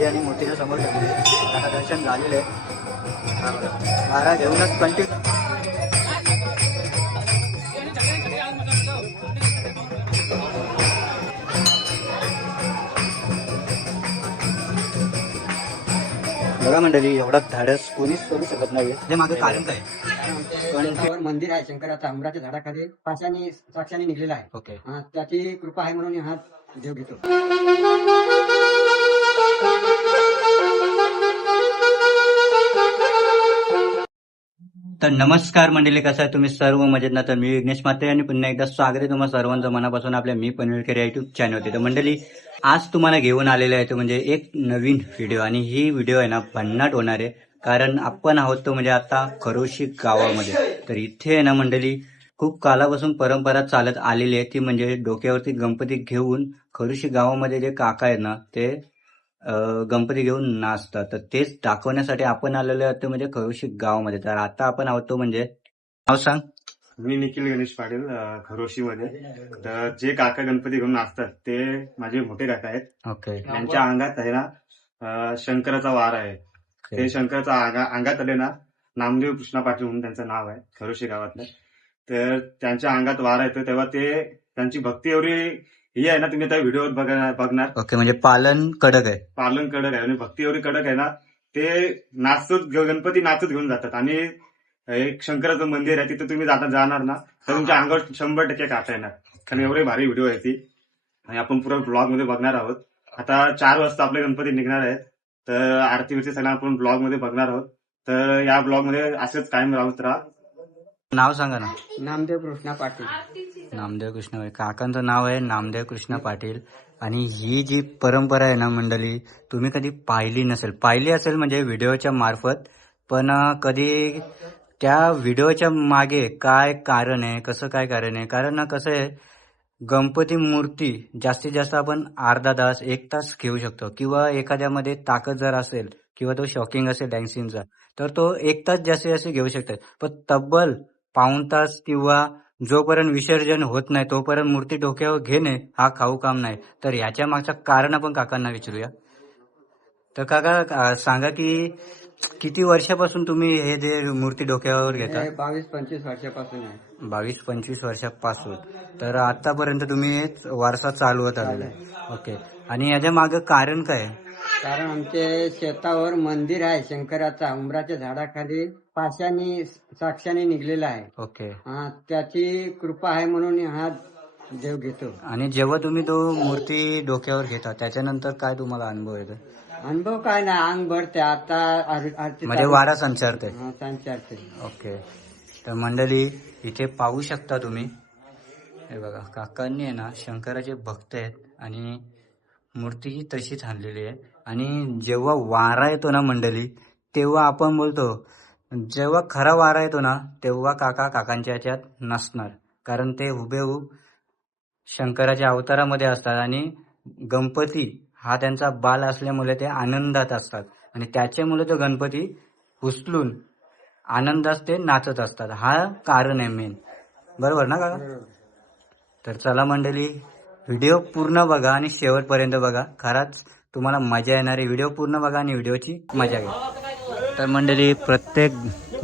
अंडी आणि मूर्तीच्या समोर ठेवली आहे. आता दर्शन झालेलं आहे. हा बघा, वारा घेऊनच कंटिन्यू. बघा मंडळी, एवढा धाडस कोणीच करू शकत नाही. हे मागे कारण काय? शेतावर मंदिर आहे शंकराचा, उमराच्या झाडाखाली पाशाने साक्षाने निघलेला आहे. ओके. त्याची कृपा आहे म्हणून हा देव घेतो. तर नमस्कार मंडळी, कसं आहे तुम्ही सर्व मजेत ना? तर मी विघ्नेश मात्रे आणि पुन्हा एकदा स्वागत आहे तुम्हाला सर्वांचं मनापासून आपल्या मी पनवेलकर युट्यूब चॅनलवरती. तर मंडळी, आज तुम्हाला घेऊन आलेलं आहे तो म्हणजे एक नवीन व्हिडिओ, आणि ही व्हिडिओ आहे ना भन्नाट होणार आहे. कारण आपण आहोत तो म्हणजे आता खरोशी गावामध्ये. तर इथे आहे ना मंडळी, खूप कालापासून परंपरा चालत आलेली आहे, ती म्हणजे डोक्यावरती गणपती घेऊन खरोशी गावामध्ये जे काका आहेत ना ते गणपती घेऊन नाचतात. तर तेच दाखवण्यासाठी आपण आलेलो आहोत म्हणजे खरोशी गावामध्ये. तर आता आपण आहोत तो म्हणजे, नाव सांग. मी निखिल गणेश पाटील, खरोशी मध्ये. तर जे काका गणपती घेऊन नाचतात ते माझे मोठे काका आहेत. ओके. त्यांच्या अंगात आहे ना शंकराचा वार आहे. ते शंकराचा अंगात आले ना, नामदेव कृष्णा पाटील म्हणून त्यांचं नाव आहे खरोशी गावातलं. तर त्यांच्या अंगात वार येतो तेव्हा ते त्यांची भक्ती एवढी ही आहे ना, तुम्ही त्या व्हिडिओवर बघणार. ओके, म्हणजे पालन कडक आहे. पालन कडक आहे आणि भक्ती एवढी कडक आहे ना, ते नाचत गणपती नाचत घेऊन जातात. आणि एक शंकराचं मंदिर आहे, तिथे तुम्ही जाणार ना तर तुमच्या अंगावर 100% काटा येणार. कारण एवढी भारी व्हिडिओ आहे ती, आणि आपण पुरा ब्लॉग मध्ये बघणार आहोत. आता 4 वाजता आपले गणपती निघणार आहेत, तर आरती विरती सगळं आपण ब्लॉग मध्ये बघणार आहोत. तर या ब्लॉग मध्ये असेच कायम राहत राहा. नाव सांगा ना. नामदेव कृष्णा पाटील. नामदेव कृष्ण, काकांचं नाव आहे नामदेव कृष्ण पाटील. आणि ही जी परंपरा आहे ना मंडळी, तुम्ही कधी पाहिली असेल म्हणजे व्हिडिओच्या मार्फत, पण कधी त्या व्हिडिओच्या मागे काय कारण आहे, कसं काय कारण आहे. कारण ना कसं आहे, गणपती मूर्ती जास्तीत जास्त आपण अर्धा तास 1 तास घेऊ शकतो, किंवा एखाद्यामध्ये ताकद जर असेल किंवा तो शॉकिंग असेल डान्सिंगचा, तर तो 1 तास जास्तीत जास्त घेऊ शकतात. पण तब्बल पाऊण तास किंवा जोपर्यंत विसर्जन होत नाही तोपर्यंत मूर्ती डोक्यावर घेणे हा खाऊ काम नाही. तर याच्या मागचं कारण आपण काकांना विचारूया. तर काका, सांगा की किती वर्षापासून तुम्ही हे जे मूर्ती डोक्यावर घेता? 22-25 वर्षापासून आहे. 22-25 वर्षापासून. तर आतापर्यंत तुम्ही हे वारसा चालवत आलेला आहे. ओके. आणि याच्या मागं कारण काय आहे? कारण आमचे शेतावर मंदिर आहे शंकराचा, उमराच्या झाडाखाली पाशाने साक्षाने निघलेला आहे. ओके. त्याची कृपा आहे म्हणून हा देव घेतो. आणि जेव्हा तुम्ही तो मूर्ती डोक्यावर घेता त्याच्यानंतर काय तुम्हाला अनुभव येतो? अनुभव काय नाही, अंग भरते. आता आरती म्हणजे वारा संचारते. संचारते. ओके. तर मंडळी, इथे पाहू शकता तुम्ही, हे बघा काकांनी आहे ना शंकराचे भक्त आहेत, आणि मूर्तीही तशीच आणलेली आहे. आणि जेव्हा वारा येतो ना मंडळी, तेव्हा आपण बोलतो, जेव्हा खरा वारा येतो ना तेव्हा काकांच्या ह्याच्यात नसणार. कारण ते हुबेहूब शंकराच्या अवतारामध्ये असतात, आणि गणपती हा त्यांचा बाल असल्यामुळे ते आनंदात असतात, आणि त्याच्यामुळे तो गणपती उचलून आनंदात ते नाचत असतात. हा कारण आहे मेन. बरोबर ना काका? तर चला मंडळी, व्हिडिओ पूर्ण बघा आणि शेवटपर्यंत बघा. खरंच तुम्हाला मजा येणार आहे. व्हिडिओ पूर्ण बघा आणि व्हिडिओची मजा घ्या. तर मंडळी, प्रत्येक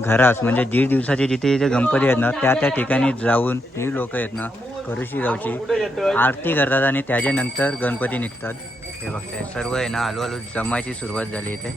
घरात म्हणजे 1.5 दिवसाचे जिथे जिथे गणपती आहेत ना त्या ठिकाणी जाऊन ही लोक आहेत ना खरोशी गावची आरती करतात, आणि त्याच्यानंतर गणपती निघतात. हे बघताय सर्व आहे ना हळूहळू जमायची सुरुवात झाली इथे.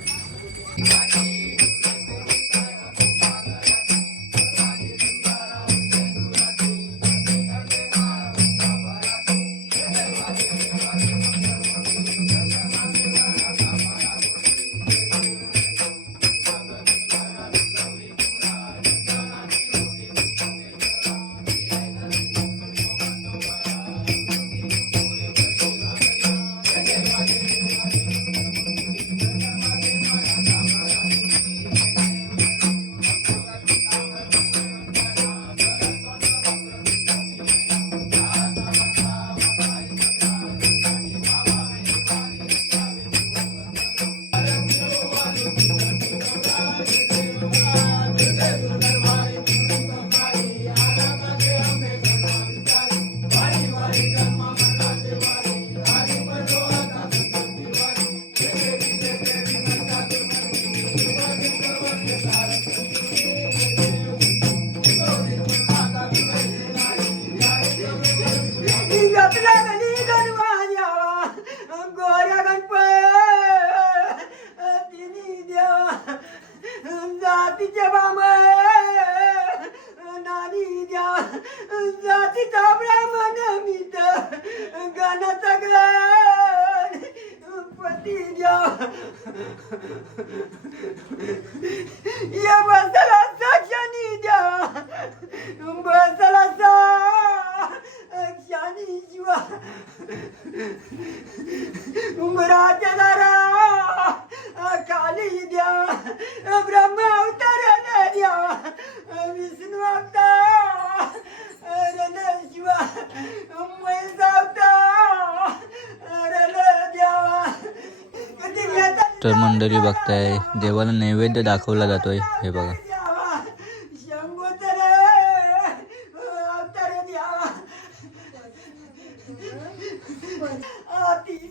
या बसला साक्षानी द्या बसला साक्षानी जीवा उमराच्या दारा काली द्या ब्रह्म अवताराला द्या विष्णू अवतार शिवा महेश अवतार द्यावा कधी घेता तर मंडळी बघताय देवाला नैवेद्य दाखवला जातोय हे बघा.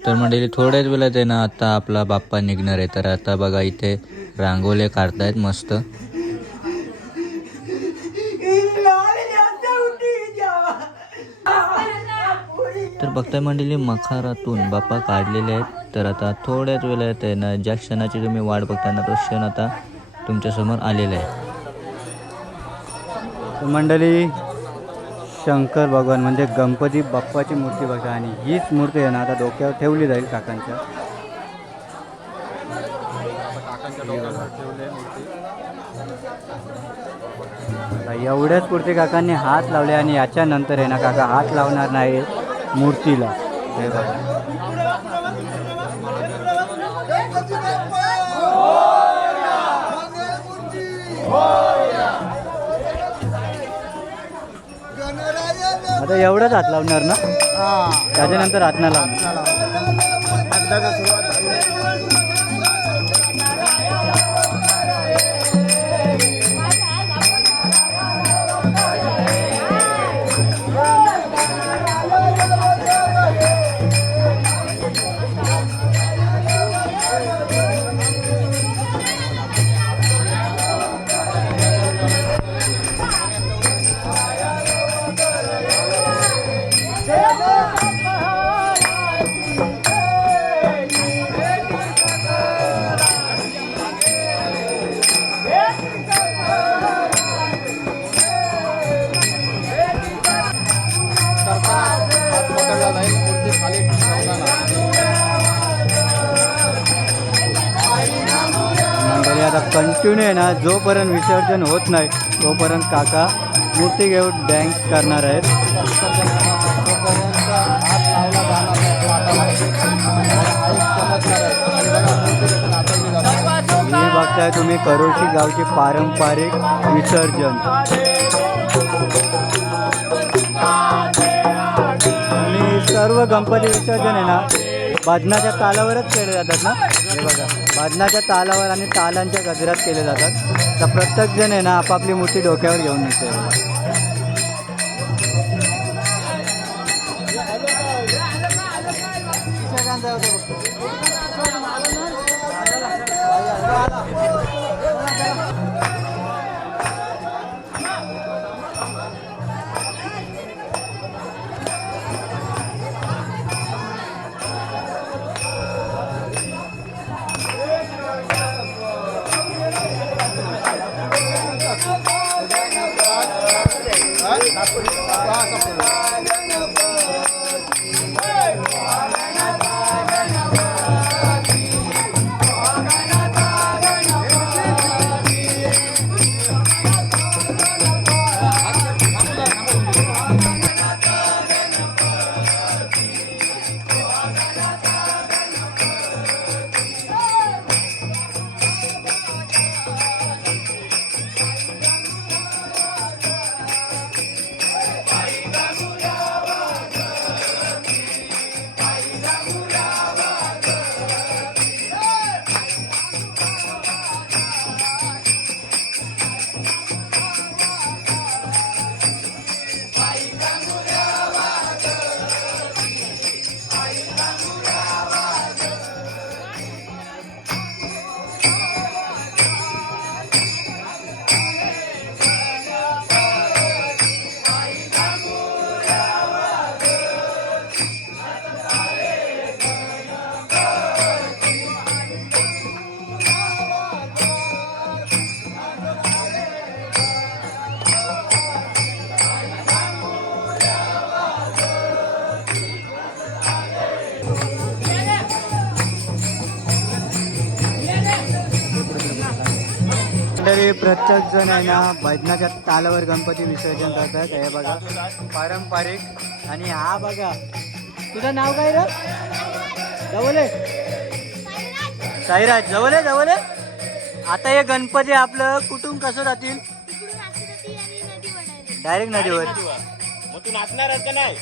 तर मंडळी थोड्याच वेळात आहे ना आता आपला बाप्पा निघणार आहे. तर आता बघा इथे रांगोळ्या काढतायत मस्त. तर बघताय मंडळी मखारातून बाप्पा काढलेले आहेत. तर आता थोड्याच वेळात आहे ना ज्या क्षणाची तुम्ही वाट बघताना तो क्षण आता तुमच्यासमोर आलेला आहे. मंडळी शंकर भगवान म्हणजे गणपती बाप्पाची मूर्ती बघा आणि हीच मूर्ती आहे ना आता डोक्यावर ठेवली जाईल काकांच्या. एवढ्याच पुरते काकांनी हात लावले आणि याच्यानंतर आहे ना काका हात लावणार नाही मूर्तीला. हे बघा आता एवढंच हात लावणार ना त्याच्यानंतर हात नाही लावणार. आता कंटिन्यू आहे ना जोपर्यंत विसर्जन होत नाही तोपर्यंत काका मूर्ती घेऊन डॅन्स करणार आहेत. मी बघताय तुम्ही करोशी गावचे पारंपरिक विसर्जन आणि सर्व गणपती विसर्जन आहे ना भजनाच्या तालावरच केले जातात ना. हे बघा भजनाच्या तालावर आणि तालांच्या गजरात केले जातात. तर प्रत्येक जण आहे ना आपापली मूर्ती डोक्यावर घेऊन निघते. मंडळी प्रत्येक जण आहे ना भजनाच्या तालावर गणपती विसर्जन करतात. हे बघा पारंपरिक. आणि हा बघा, तुझं नाव काय रे? जवळे साईराज. जवळे आता हे गणपती आपलं कुठून कसं जातील? डायरेक्ट नदीवर. मग तू नाचणार का नाही?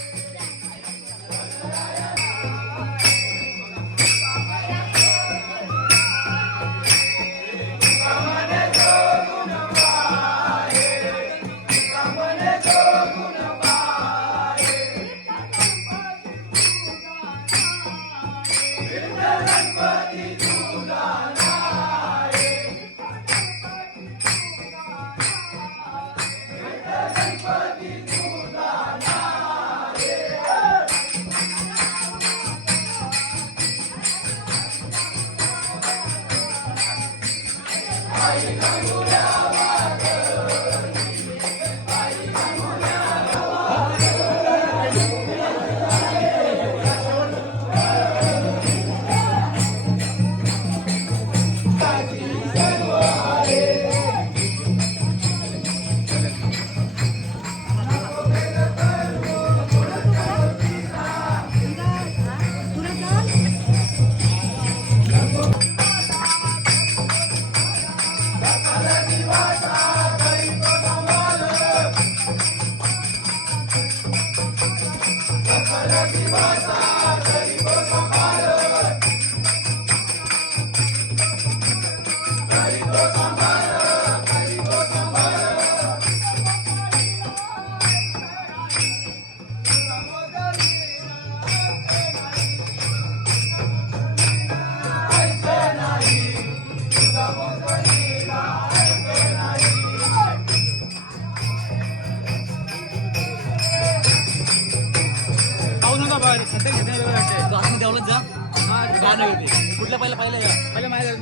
कुठलं पहिलं माझ्या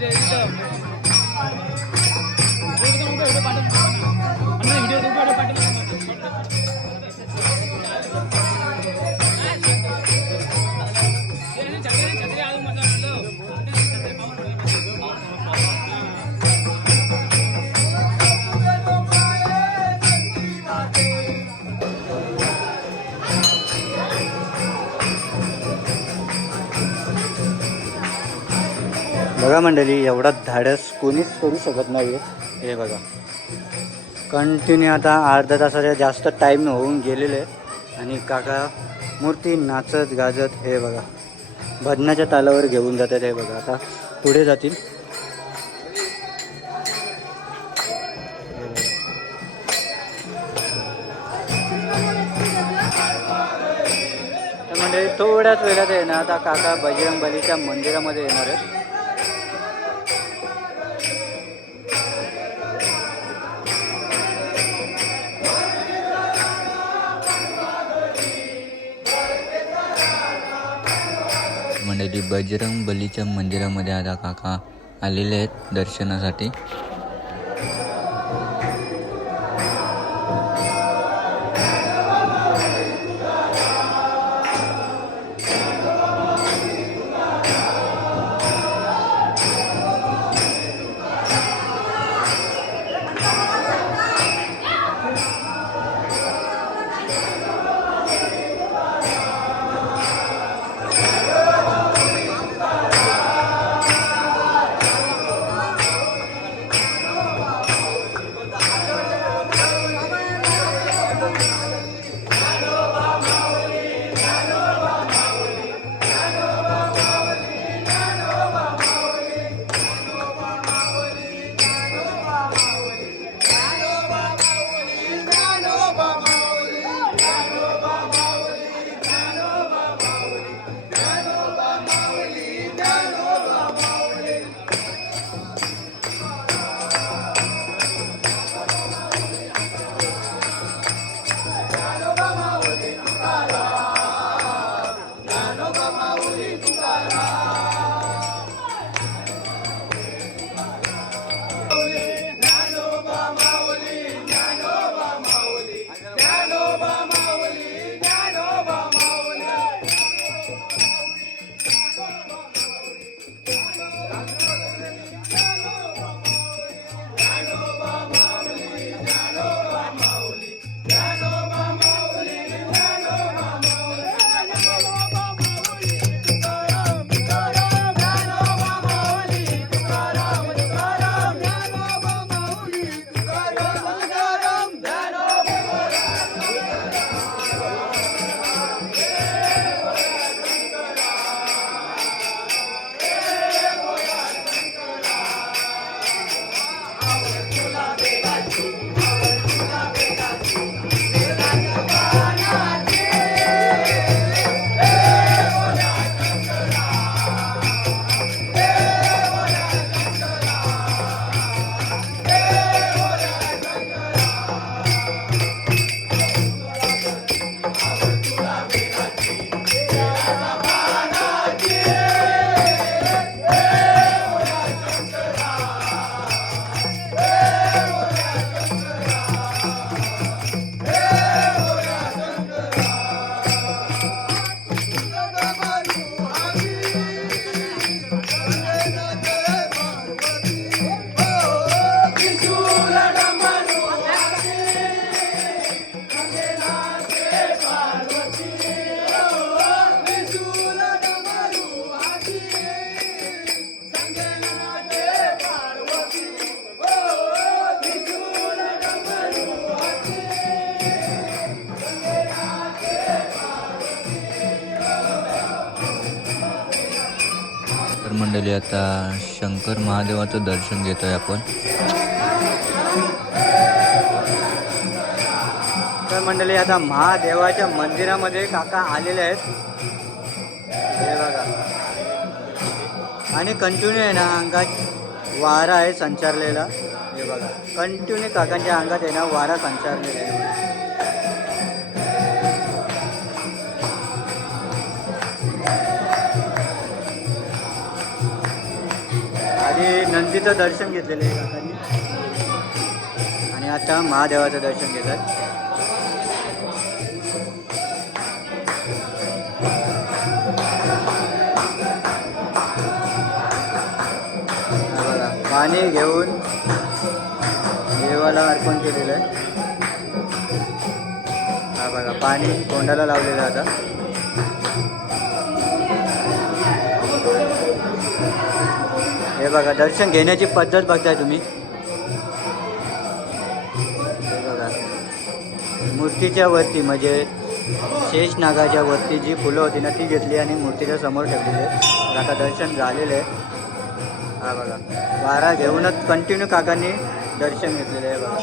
बघा मंडळी, एवढा धाडस कोणीच करू शकत नाही. हे बघा, कंटिन्यू आता अर्धा तासाच्या जास्त टाईम होऊन गेलेले आणि काका मूर्ती नाचत गाजत हे बघा भजनाच्या तालावर घेऊन जातात. हे बघा आता पुढे जातील. म्हणजे थोड्याच वेळात आहे ना आता काका बजरंग बलीच्या मंदिरामध्ये येणार आहेत. मंडळी बजरंग बलीच्या मंदिरामध्ये आता काका आलेले आहेत दर्शनासाठी. मंडळी आता शंकर महादेवाचं दर्शन घेतोय आपण. तर मंडळी आता महादेवाच्या मंदिरामध्ये काका आलेले आहेत, हे बघा. आणि कंटिन्यू आहे ना अंगात वारा आहे संचारलेला, हे बघा. कंटिन्यू काकांच्या अंगात आहे ना वारा संचारलेला आहे. आधी नंदीचं दर्शन घेतलेलं आहे काकांनी आणि आता महादेवाचं दर्शन घेतात. पाणी घेऊन देवाला अर्पण केलेलं आहे. हा बघा पाणी तोंडाला लावलेलं आहे आता. हे बघा दर्शन घेण्याची पद्धत बघताय तुम्ही. हे बघा मूर्तीच्या वरती म्हणजे शेष नागाच्या वरती जी फुलं होती ना ती घेतली आणि मूर्तीच्या समोर ठेवलेली आहे. आता दर्शन झालेलं आहे. हा बघा वारा घेऊनच कंटिन्यू काकांनी दर्शन घेतलेलं आहे बघा.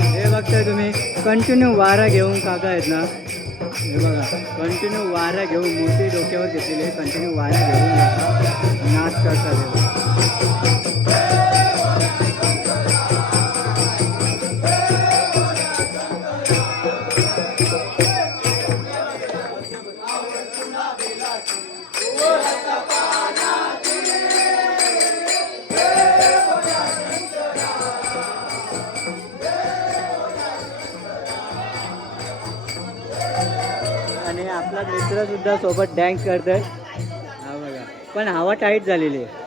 हे बघताय तुम्ही कंटिन्यू वारा घेऊन काका आहेत ना, हे बघा कंटिन्यू वारा घेऊन मूर्ती डोक्यावर घेतलेली आहे. कंटिन्यू वारा घेऊन नाच करतात. आणि आपला मित्र सुद्धा सोबत डॅन्स करतोय. हा बघा पण हवा टाईट झालेली आहे.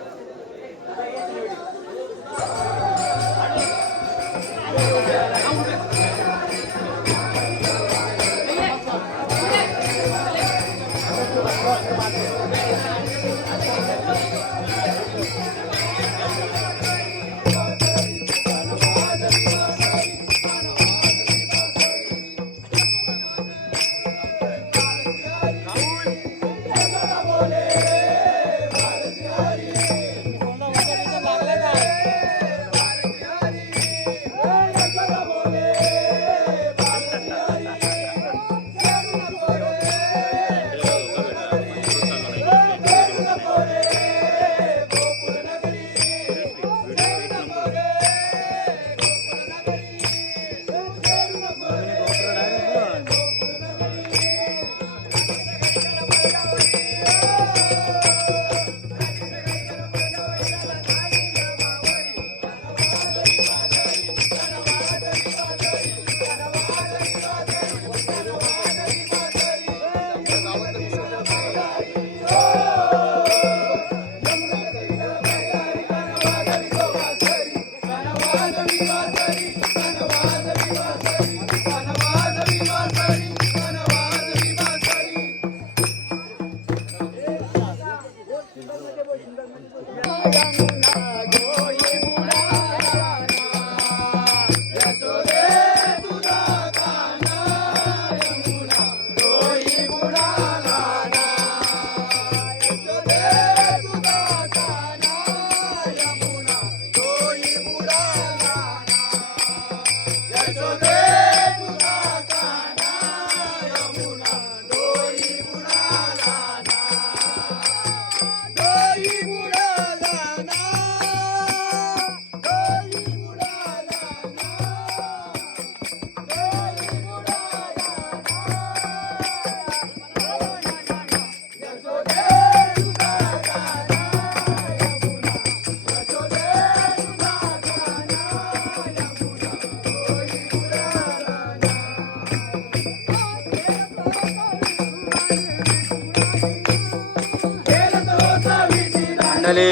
मंडळी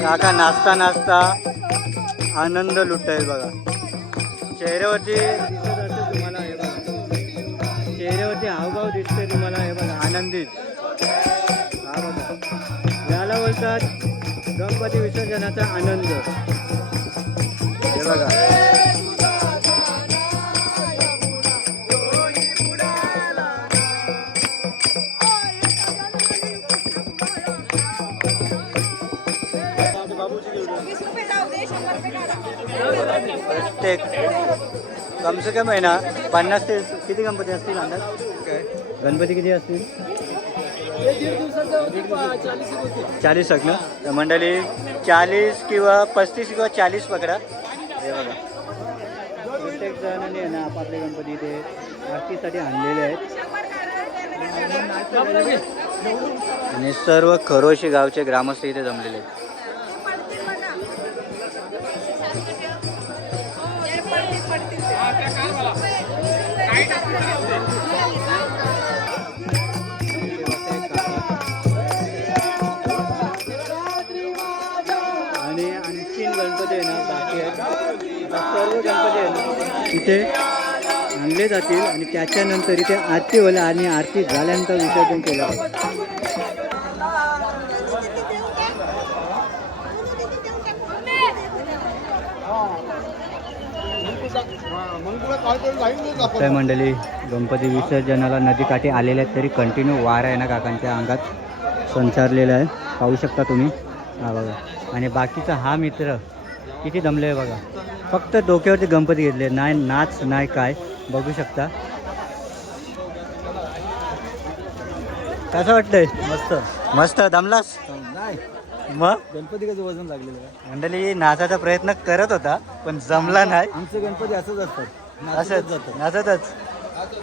काका नाचता नाचता आनंद लुटतायत बघा. चेहऱ्यावरती दिसत असेल तुम्हाला, हे बघा चेहऱ्यावरती हावभाव दिसते तुम्हाला, हे बघा आनंदित. बोलतात गणपती विसर्जनाचा आनंद. हे बघा प्रत्येक कम से कम आहे ना 50 ते किती गणपती असतील अंदाज? गणपती किती असतील? 40 ना तर मंडळी 40 किंवा 35 किंवा 40 पकडा. हे बघा प्रत्येक जणांनी आहे ना आपापले गणपती इथे आरतीसाठी आणलेले आहेत आणि सर्व खरोशी गावचे ग्रामस्थ इथे जमलेले आहेत. आणि आणखीन गणपती आहे ना बाकी आहेत. सर्व गणपती आहे ना इथे आणले जातील आणि त्याच्यानंतर इथे आरती होईल आणि आरती झाल्यानंतर विसर्जन केलं जाईल. काय मंडळी गणपती विसर्जनाला नदीकाठी आलेले आहेत तरी कंटिन्यू वार आहे ना काकांच्या अंगात संचारलेला आहे. पाहू शकता तुम्ही. हा बघा आणि बाकीचा हा मित्र किती दमले आहे बघा. फक्त डोक्यावरती गणपती घेतले नाही नाच नाही काय बघू शकता. कसं वाटतंय? मस्त मस्त दमलास नाही मग गणपती कसं वजन लागलेलं आहे. मंडळी नाचाचा प्रयत्न करत होता पण जमला नाही. आमचे गणपती असंच असतात. असंच नाचतच.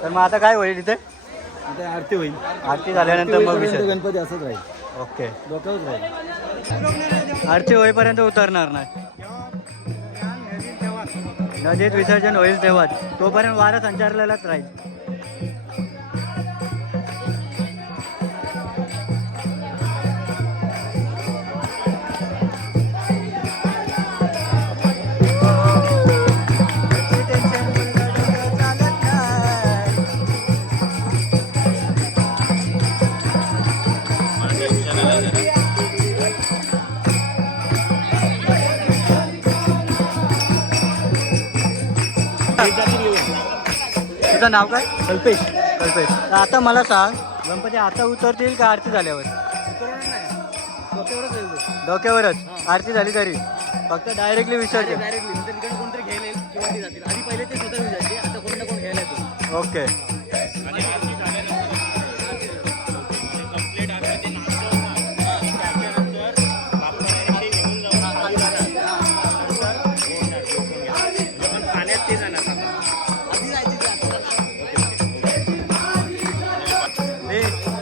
तर मग आता काय होईल इथे? आता आरती होईल. आरती झाल्यानंतर मग विसर्जन. गणपती असंच राहील. ओके डोक्यावर राहील. आरती होईपर्यंत उतरणार नाही. नदीत विसर्जन होईल तेव्हाच. तोपर्यंत वारा संचारलेलाच राहील. तुझं नाव काय? कल्पेश. कल्पेश. तर आता मला सांग गणपती आता उतरतील का आरती झाल्यावर? डोक्यावरच आरती झाली तरी फक्त डायरेक्टली विसर्जन. कोणतरी घ्यायला येईल किंवा ती जातील. आधी पहिले ते स्वतः विचारते आता कोण ना कोण घ्यायला येतो. ओके.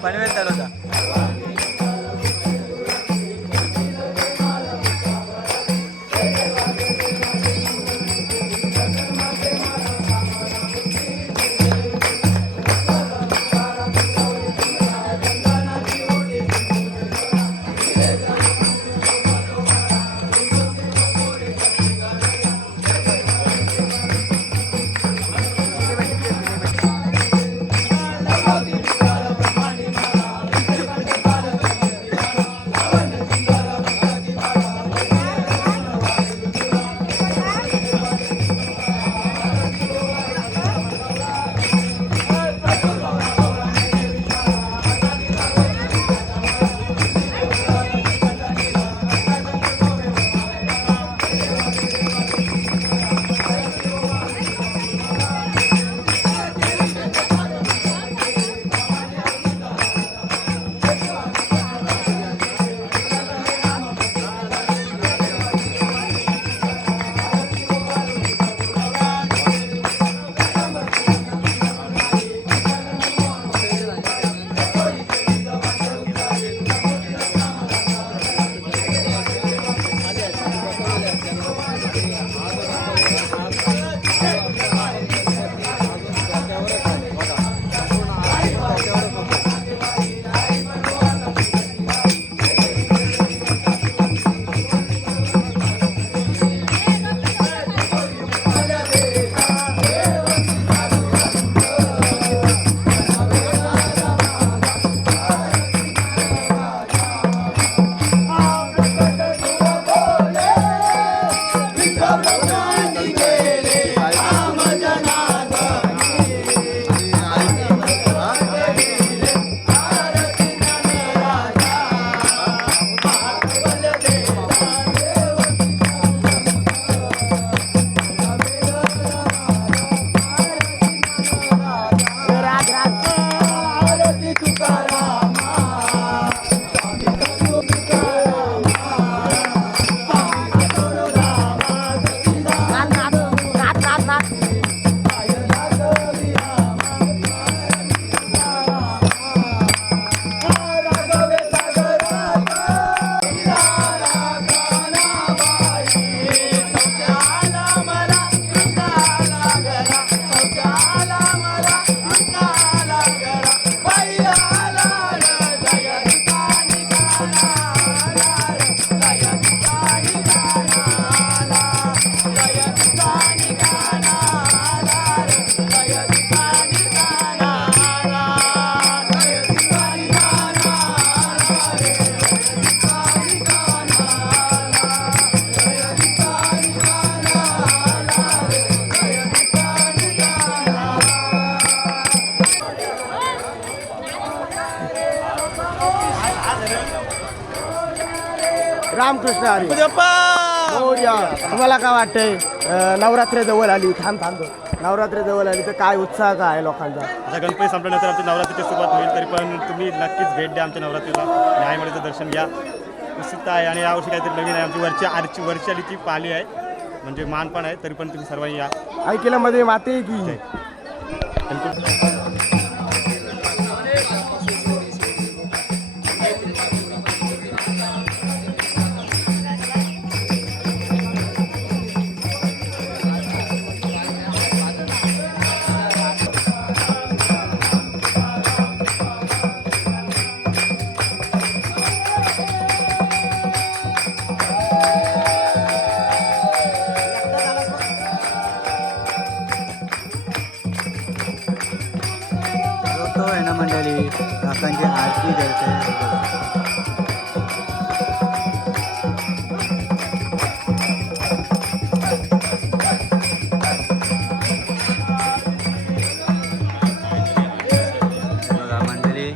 पनवेल चालवता. रामकृष्ण हरी मोरया. तुम्हाला काय वाटतंय नवरात्र जवळ आली नवरात्र जवळ आली तर काय उत्साह काय आहे लोकांचा? आता गणपती संपल्यानंतर आमच्या नवरात्रीची सुरुवात होईल, तरी पण तुम्ही नक्कीच भेट द्या आमच्या नवरात्रीला आणि आईमातेचं दर्शन घ्या. उत्सुकता आहे आणि यावर्षी काहीतरी नवीन आहे. आमची वरची आलीची पाली आहे, म्हणजे मानपान आहे, तरी पण तुम्ही सर्वांनी या. ऐकलं मध्ये माते की गणपती तो आहे ना मंडळी, काकांची आरती करते. बघा मंडळी,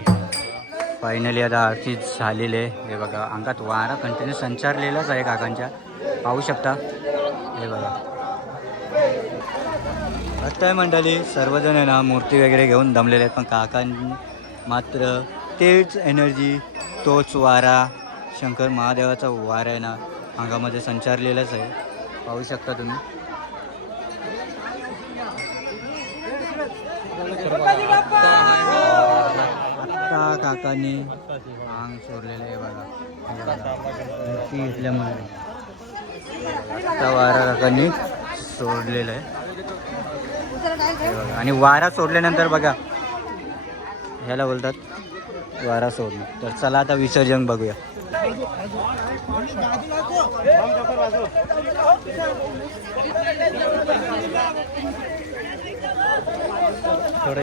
फायनली आता आरती झालेली आहे. हे बघा, अंगात वारा कंटिन्यू संचारलेलाच आहे काकांच्या, पाहू शकता. हे बघा, आता मंडळी सर्वजण आहे ना मूर्ती वगैरे घेऊन दमलेले आहेत, पण काकां मात्र तेच एनर्जी, तोच वारा, शंकर महादेवाचा वारा आहे ना अंगामध्ये संचारलेलाच आहे, पाहू शकता तुम्ही. आत्ता काकांनी अंग सोडलेलं आहे बघा, मूर्ती घेतल्यामुळे आत्ता वारा काकांनी सोडलेलं आहे. आणि वारा सोडल्यानंतर बघा, ह्याला बोलतात वारा सोडणं. तर चला आता विसर्जन बघूया. थोडं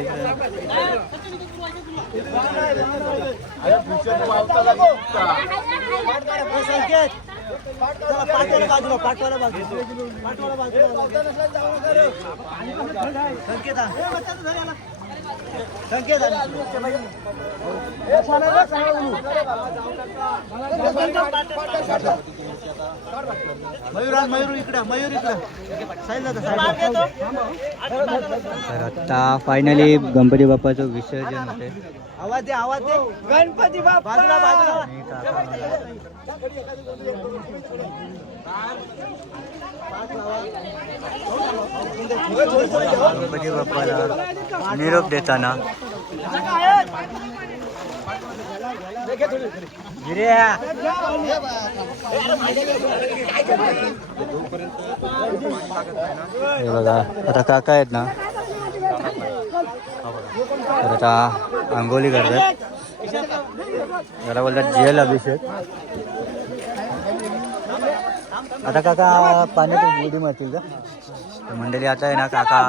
तर आता फायनली गणपती बाप्पाचं विसर्जन होते. आवाज दे गणपती बाप्पा. गणपती बाप्पाला निरोप देताना हे बघा, आता काका आहेत ना, तर आता आंघोळी करतात, त्याला बोलतात जेल अभिषेक. आता काका पाण्यात उडी मारतील का? तर मंडळी आता आहे ना काका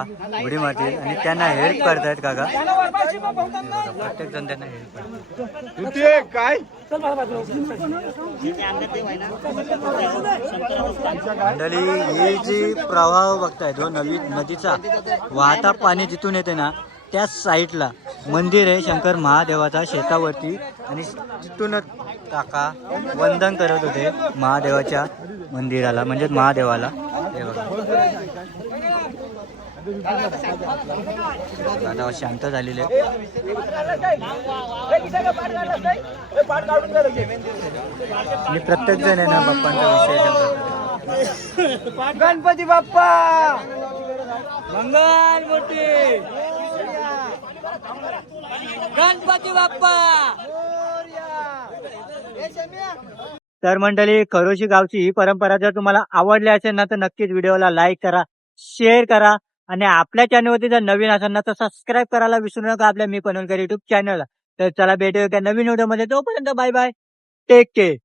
उडी मारतील आणि त्यांना हेल्प करतायत काका. प्रत्येक जण त्यांना हेल्प करतात. काय मंडळी ही जी प्रवाह बघताय तो नदीचा वाहता पाणी जिथून येते ना त्या साईडला मंदिर आहे शंकर महादेवाचा शेतावरती आणि तिथूनच काका वंदन करत होते महादेवाच्या मंदिराला म्हणजेच महादेवाला. हे बघा आता शांत झालेले आणि प्रत्येक जण आहे ना बाप्पांचा विषय गणपती बाप्पा मंगल मूर्ती गणपती बाप्पा. तर मंडळी खरोशी गावची ही परंपरा जर तुम्हाला आवडली असेल ना तर नक्कीच व्हिडिओला लाईक करा, शेअर करा आणि आपल्या चॅनलवरती जर नवीन असेल ना तर सबस्क्राईब करायला विसरू नका आपल्या मी पनवेलकर युट्यूब चॅनलला. तर चला भेटूया एका नवीन व्हिडिओमध्ये. तोपर्यंत बाय बाय, टेक केअर.